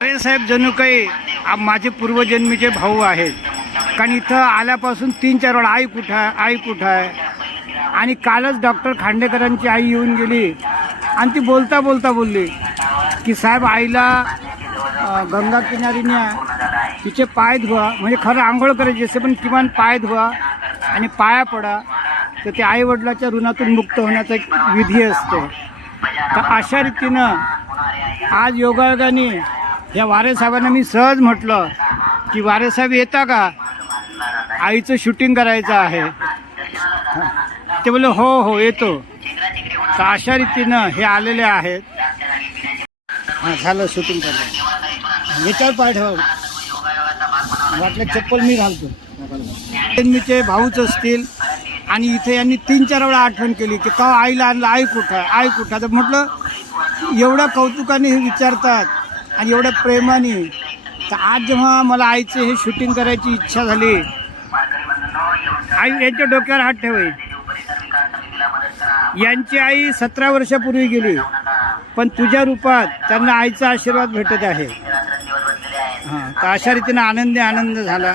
अरे साहेब जणू काही माझे पूर्वजन्मीचे भाऊ आहेत. कारण इथं आल्यापासून तीन चार वेळा आई कुठं आहे आई कुठं आहे? आणि कालच डॉक्टर खांडेकरांची आई येऊन गेली. आणि ती बोलता बोलता बोलली की साहेब आईला गंगा किनारी न्या तिचे पाय धुवा. म्हणजे खरं आंघोळ करायची असते पण किमान पाय धुवा आणि पाया पडा. तर ते आईवडिलाच्या ऋणातून मुक्त होण्याचा एक विधी असतो. तर अशा रीतीनं आज योगायोगाने या वारे साहेबांना मी सहज म्हटलं की वारे साहेब येता का? आईचं शूटिंग करायचं आहे. ते बोलले हो हो येतो. तर अशा रीतीनं हे आलेले आहेत. हां झालं शूटिंग करायचं याच्यावर पाय ठेवा. वाटलं चप्पल मी घालतो. मीचे भाऊच असतील. आणि इथे यांनी तीन चार वेळा आठवण केली की का आईला आणलं आई कुठं आहे? आई कुठं आहे? तर म्हटलं एवढ्या कौतुकाने हे विचारतात. आणि एवढ्या प्रेमाने तर आज जेव्हा मला आईचे हे शूटिंग करायची इच्छा झाली आई यांच्या डोक्यावर हात ठेवाय यांची आई सतरा वर्षापूर्वी गेली पण तुझ्या रूपात त्यांना आईचा आशीर्वाद भेटत आहे. हां तर अशा रीतीनं आनंदी आनंद झाला.